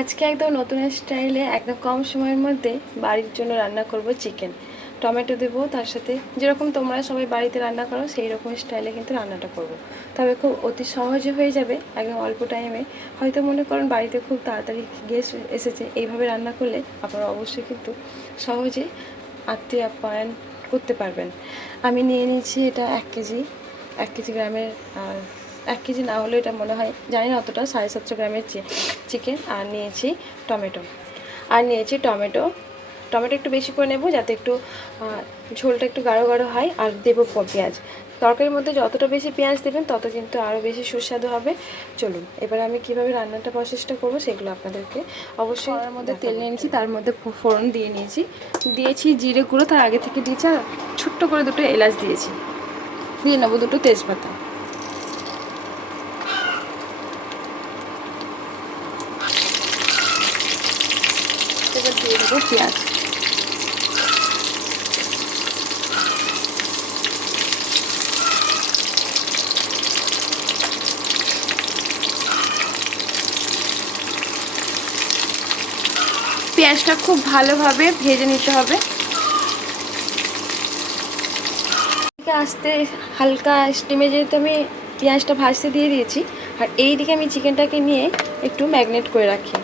আজকে একদম নতুন স্টাইলে একদম কম সময়ের মধ্যে বাড়ির জন্য রান্না করব চিকেন। টমেটো দেবো, তার সাথে যেরকম তোমরা সবাই বাড়িতে রান্না করো সেই রকম স্টাইলে কিন্তু রান্নাটা করব। তবে খুব অতি সহজে হয়ে যাবে, একদম অল্প টাইমে। হয়তো মনে করেন বাড়িতে খুব তাড়াতাড়ি গেস্ট এসেছে, এইভাবে রান্না করলে আপনারা অবশ্যই কিন্তু সহজে আত্মীয় আপ্যায়ন করতে পারবেন। আমি নিয়ে নিয়েছি এটা 1 কেজি গ্রামের, 1 কেজি না হলে এটা মনে হয় জানি না অতটা, 750 গ্রামের চিকেন। আর নিয়েছি টমেটো একটু বেশি করে নেব যাতে একটু ঝোলটা একটু গাঢ় গাঢ় হয়। আর দেবো পেঁয়াজ। তরকারির মধ্যে যতটা বেশি পেঁয়াজ দেবেন তত কিন্তু আরও বেশি সুস্বাদু হবে। চলুন এবার আমি কিভাবে রান্নাটা প্রসেসটা করবো সেগুলো আপনাদেরকে অবশ্যই। কড়াইয়ের মধ্যে তেল নিয়ে নিয়েছি, তার মধ্যে ফোড়ন দিয়েছি জিরে গুঁড়ো, তার আগে থেকে দিয়েছি। আর ছোট্ট করে 2টো এলাচ দিয়ে নেবো 2টো তেজপাতা। এবার দিয়ে দেবো পেঁয়াজ। পেঁয়াজটা খুব ভালোভাবে ভেজে নিতে হবে। আস্তে হালকা স্টিমে যেহেতু আমি পেঁয়াজটা ভাজতে দিয়ে দিয়েছি, আর এই দিকে আমি চিকেনটাকে নিয়ে একটু ম্যারিনেট করে রাখি।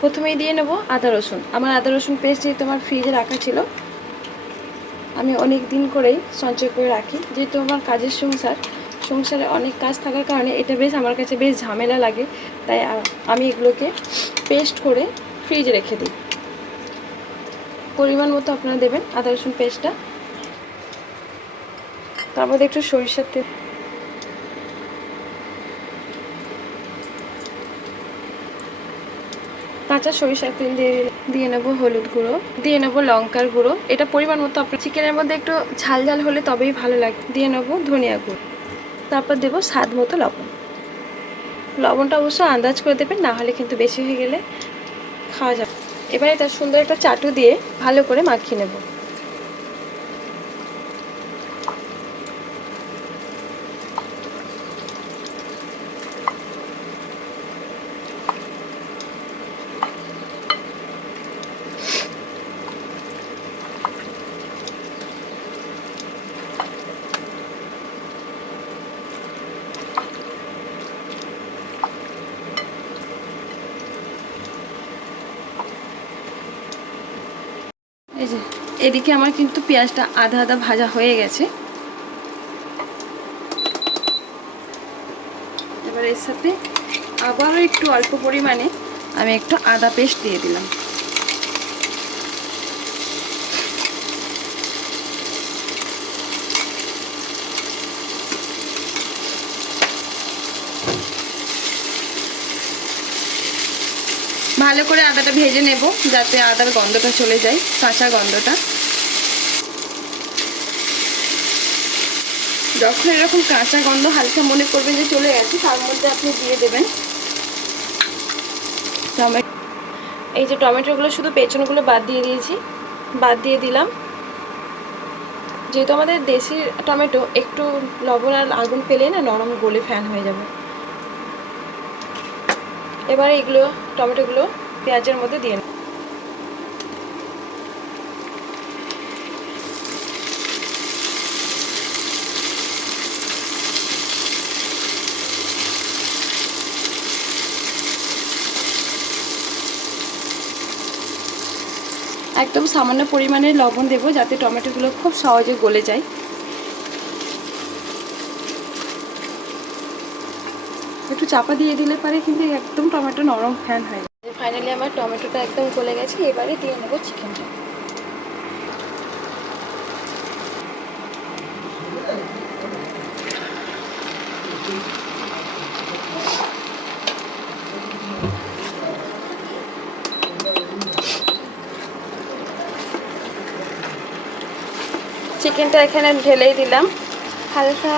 প্রথমেই দিয়ে নেব আদা রসুন। আমার আদা রসুন পেস্ট যেহেতু আমার ফ্রিজে রাখা ছিল, আমি অনেক দিন করেই সঞ্চয় করে রাখি। যেহেতু আমার কাজের সংসারে অনেক কাজ থাকার কারণে এটা আমার কাছে বেশ ঝামেলা লাগে, তাই আমি এগুলোকে পেস্ট করে ফ্রিজে রেখে দিই। পরিমাণ মতো আপনারা দেবেন আদা রসুন পেস্টটা। তার মধ্যে একটু সরিষার তেল, কাঁচা সরিষার তেল দিয়ে নেবো হলুদ গুঁড়ো, দিয়ে নেবো লঙ্কার গুঁড়ো। এটা পরিমাণ মতো আপনার চিকেনের মধ্যে একটু ঝাল ঝাল হলে তবেই ভালো লাগে। দিয়ে নেবো ধনিয়া গুঁড়ো, তারপর দেবো স্বাদ মতো লবণটা অবশ্য আন্দাজ করে দেবেন, না হলে কিন্তু বেশি হয়ে গেলে খাওয়া যাবে। এবারে তার সুন্দর একটা চাটু দিয়ে ভালো করে মাখিয়ে নেব। এই যে এদিকে আমার কিন্তু পেঁয়াজটা আধা আধা ভাজা হয়ে গেছে। এবার এর সাথে আবারও একটু অল্প পরিমাণে আমি একটু আদা পেস্ট দিয়ে দিলাম। ভালো করে আদাটা ভেজে নেব যাতে আদার গন্ধটা চলে যায়, কাঁচা গন্ধটা। যখন এরকম কাঁচা গন্ধ হালকা মনে করবেন যে চলে গেছে, তার মধ্যে আপনি দিয়ে দেবেন টমেটো। এই যে টমেটোগুলো শুধু পেছনগুলো বাদ দিয়ে দিলাম। যেহেতু আমাদের দেশি টমেটো, একটু লবণ আর আগুন পেলেই না নরম গলে ফ্যান হয়ে যাবে। এবার এগুলো টমেটোগুলো পেঁয়াজের মধ্যে দিয়ে একদম সামান্য পরিমাণে লবণ দেবো যাতে টমেটোগুলো খুব সহজে গলে যায়। একটু চাপা দিয়ে দিলে পারে কিন্তু একদম টমেটো নরম ফ্যান হয়। ফাইনালি আমার টমেটোটা একদম গলে গেছে। এবারে দিয়ে নেবো চিকেনটা। চিকেনটা এখানে ঢেলেই দিলাম। হালকা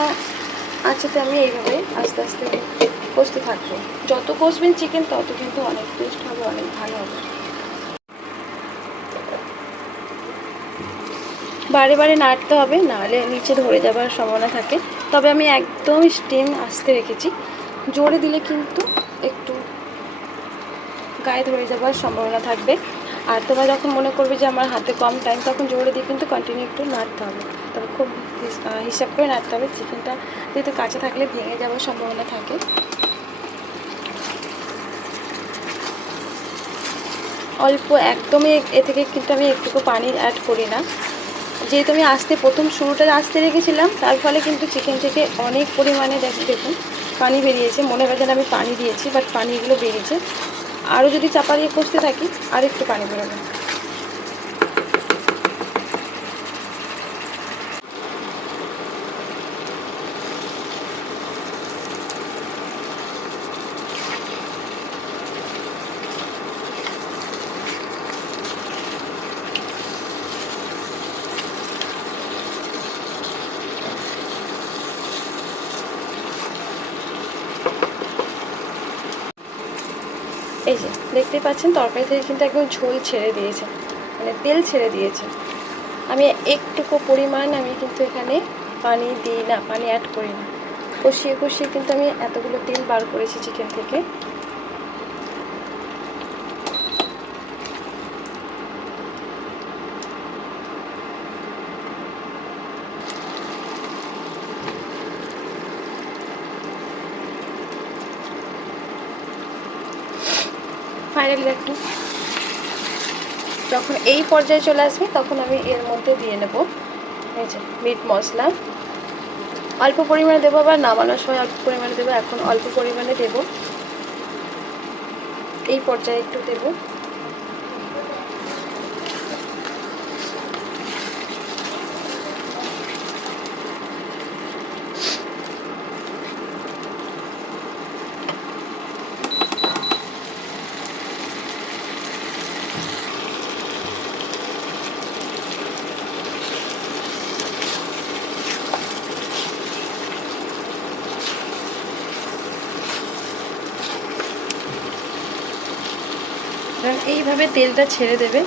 আঁচেতে আমি এইভাবে আস্তে আস্তে কষতে থাকবো। যত কষবেন চিকেন তত কিন্তু অনেক টেস্ট হবে, অনেক ভালো হবে। বারে বারে নাড়তে হবে, নাহলে নিচে ধরে যাবার সম্ভাবনা থাকে। তবে আমি একদম স্টিম আস্তে রেখেছি, জোরে দিলে কিন্তু একটু গায়ে ধরে যাবার সম্ভাবনা থাকবে। আর তোমরা যখন মনে করবে যে আমার হাতে কম টাইম, তখন জোরে দিয়ে কিন্তু কন্টিনিউ একটু নাড়তে হবে। তবে খুব হিসাব করে নাড়তে হবে, চিকেনটা যেহেতু কাঁচা থাকলে ভেঙে যাওয়ার সম্ভাবনা থাকে। অল্প একদমই, এ থেকে কিন্তু আমি একটুকু পানি অ্যাড করি না, যেহেতু আমি প্রথম শুরুটা আস্তে রেখেছিলাম, তার ফলে কিন্তু চিকেন থেকে অনেক পরিমাণে দেখুন পানি বেরিয়েছে। মনে হয় যেন আমি পানি দিয়েছি, বাট পানিগুলো বেরিয়েছে। আরও যদি চাপা দিয়ে কষতে থাকি আর একটু পানি বেরোবে। এই যে দেখতেই পাচ্ছেন তরকারি থেকে কিন্তু একদম ঝোল ছেড়ে দিয়েছে, মানে তেল ছেড়ে দিয়েছে। আমি একটুকু পরিমাণ আমি কিন্তু এখানে পানি দিই না, পানি অ্যাড করি না। কষিয়ে কষিয়ে কিন্তু আমি এতগুলো তেল বার করেছি চিকেন থেকে। ফাইনালি দেখুন যখন এই পর্যায়ে চলে আসবে, তখন আমি এর মধ্যে দিয়ে নেব এই যে মিট মশলা। অল্প পরিমাণে দেবো, আবার নামানোর সময় অল্প পরিমাণে দেবো। এখন অল্প পরিমাণে দেবো, এই পর্যায়ে একটু দেবো। এইভাবে তেলটা ছেড়ে দেবে।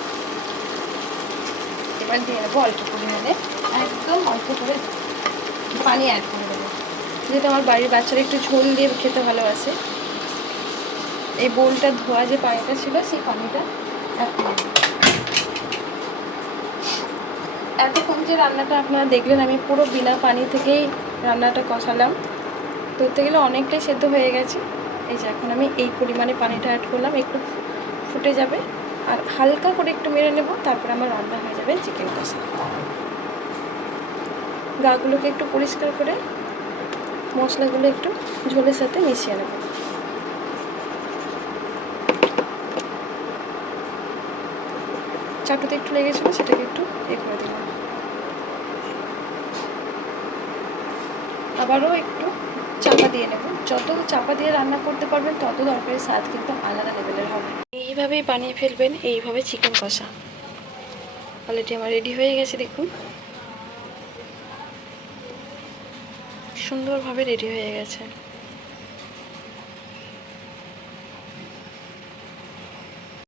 এবার দিয়ে নেবো অল্প পরিমাণে, একদম অল্প করে পানি অ্যাড করে দেবো, যেহেতু আমার বাড়ির বাচ্চারা একটু ঝোল দিয়ে খেতে ভালোবাসে। এই বোলটা ধোয়া যে পানিটা ছিল, সেই পানিটা অ্যাড করে দেবো। এতক্ষণ যে রান্নাটা আপনারা দেখলেন, আমি পুরো বিনা পানি থেকেই রান্নাটা কষালাম। ধরতে গেলে অনেকটাই সেদ্ধ হয়ে গেছে। এই যে এখন আমি এই পরিমাণে পানিটা অ্যাড করলাম, একটু ফুটে যাবে আর হালকা করে একটু মেরে নেব, তারপর আমার রান্না হয়ে যাবে চিকেন কষা। গাগুলোকে একটু পরিষ্কার করে মশলাগুলো একটু ঝোলের সাথে মিশিয়ে নেব। চাটুতে একটু লেগেছিল, সেটাকে একটু করে দিলাম। আবারও একটু চাপা দিয়ে নেব। যত চাপা দিয়ে রান্না করতে পারবেন, তত তরকারির স্বাদ কিন্তু আলাদা লেভেলের হবে। এইভাবেই বানিয়ে ফেলবেন এইভাবে চিকেন কষা। অলরেডি আমার রেডি হয়ে গেছে, দেখুন সুন্দরভাবে রেডি হয়ে গেছে।